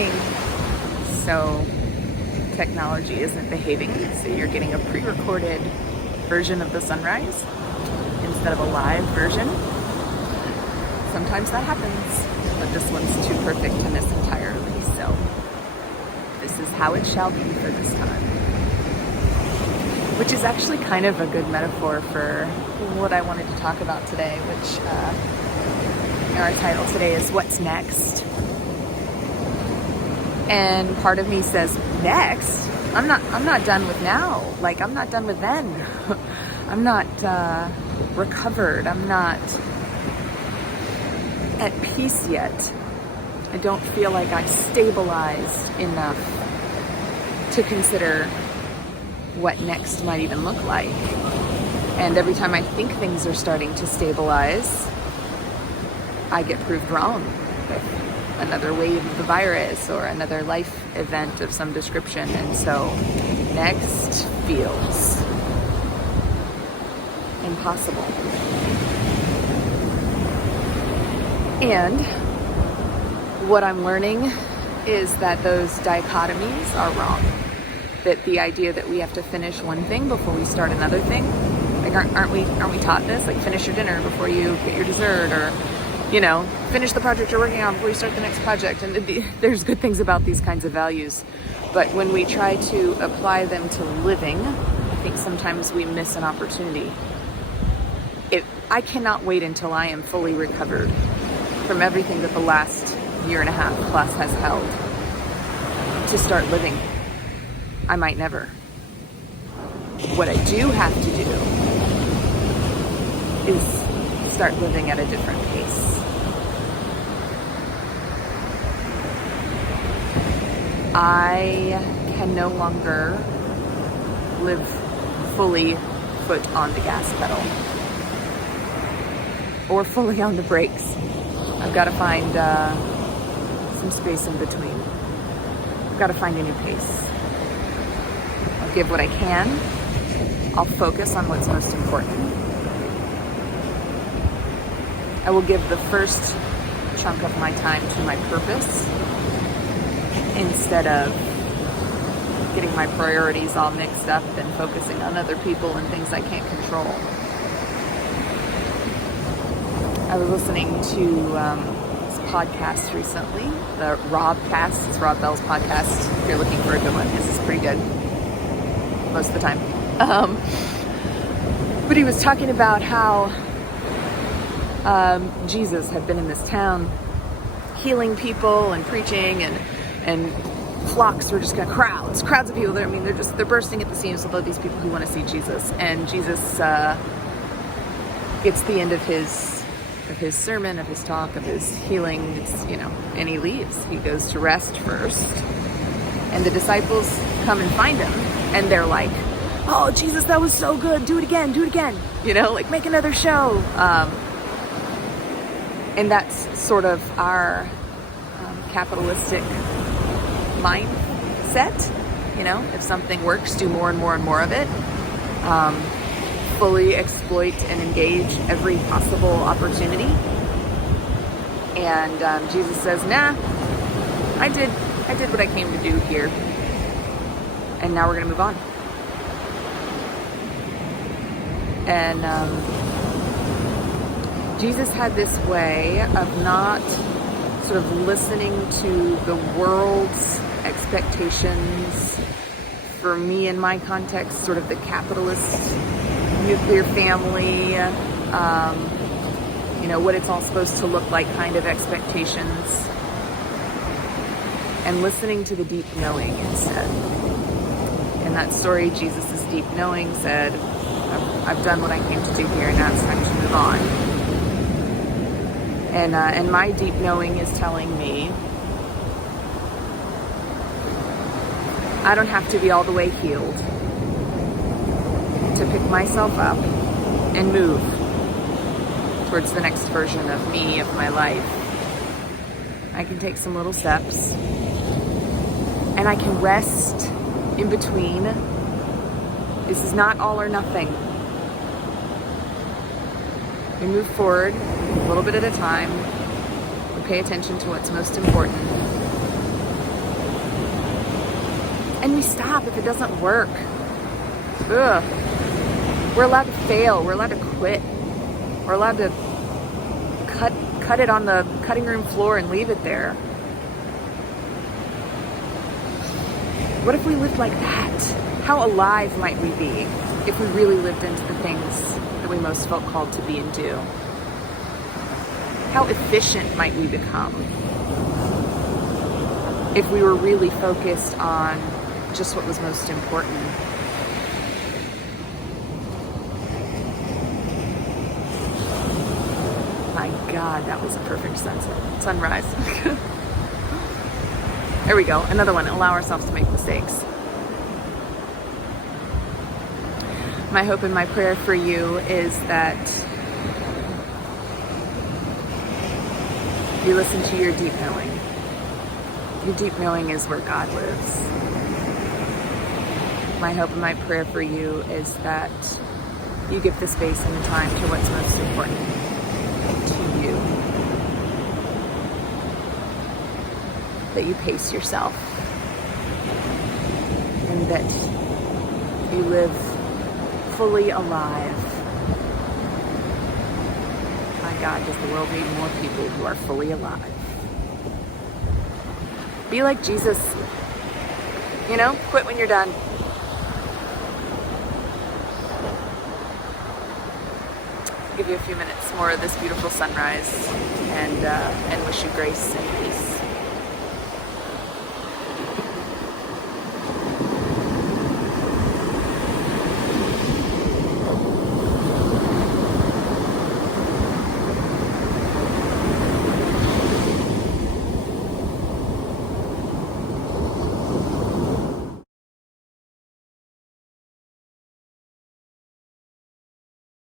morning, so technology isn't behaving, so you're getting a pre-recorded version of the sunrise instead of a live version. Sometimes that happens, but this one's too perfect to miss entirely, so this is how it shall be for this time. Which is actually kind of a good metaphor for what I wanted to talk about today, which our title today is What's Next? And part of me says, next? I'm not done with now. Like, I'm not done with then. I'm not recovered. I'm not at peace yet. I don't feel like I'm stabilized enough to consider what next might even look like. And every time I think things are starting to stabilize, I get proved wrong with another wave of the virus or another life event of some description. And so next feels impossible. And what I'm learning is that those dichotomies are wrong. That the idea that we have to finish one thing before we start another thing, like aren't we taught this? Like, finish your dinner before you get your dessert, or finish the project you're working on before you start the next project. And there's good things about these kinds of values, but when we try to apply them to living, I think sometimes we miss an opportunity. I cannot wait until I am fully recovered from everything that the last year and a half plus has held to start living. I might never. What I do have to do is start living at a different pace. I can no longer live fully foot on the gas pedal or fully on the brakes. I've got to find some space in between. I've got to find a new pace. I'll give what I can. I'll focus on what's most important. I will give the first chunk of my time to my purpose instead of getting my priorities all mixed up and focusing on other people and things I can't control. I was listening to this podcast recently, the Robcast. It's Rob Bell's podcast. If you're looking for a good one, this is pretty good most of the time. But he was talking about how Jesus had been in this town healing people and preaching, and flocks were just kind of crowds of people there. I mean, they're bursting at the seams with all these people who want to see Jesus. And Jesus gets the end of his sermon, of his talk, of his healing, and he leaves. He goes to rest first. And the disciples come and find him, and they're like, "Oh, Jesus, that was so good. Do it again. Like, make another show." And that's sort of our capitalistic mindset. If something works, do more and more and more of it. Fully exploit and engage every possible opportunity. And Jesus says, "Nah, I did what I came to do here. And now we're going to move on." And Jesus had this way of not sort of listening to the world's expectations. For me, in my context, sort of the capitalist nuclear family, what it's all supposed to look like kind of expectations, and listening to the deep knowing instead. In that story, Jesus' deep knowing said, I've done what I came to do here, and now it's time to move on. And my deep knowing is telling me I don't have to be all the way healed to pick myself up and move towards the next version of me, of my life. I can take some little steps, and I can rest in between. This is not all or nothing. We move forward a little bit at a time. We pay attention to what's most important. And we stop if it doesn't work. Ugh. We're allowed to fail. We're allowed to quit. We're allowed to cut it on the cutting room floor and leave it there. What if we lived like that? How alive might we be if we really lived into the things that we most felt called to be and do? How efficient might we become if we were really focused on just what was most important? My God, that was a perfect sunrise. There we go. Another one. Allow ourselves to make mistakes. My hope and my prayer for you is that you listen to your deep knowing. Your deep knowing is where God lives. My hope and my prayer for you is that you give the space and the time to what's most important to you. That you pace yourself. And that you live fully alive. My God, does the world need more people who are fully alive? Be like Jesus. You know, quit when you're done. I'll give you a few minutes more of this beautiful sunrise and wish you grace and peace.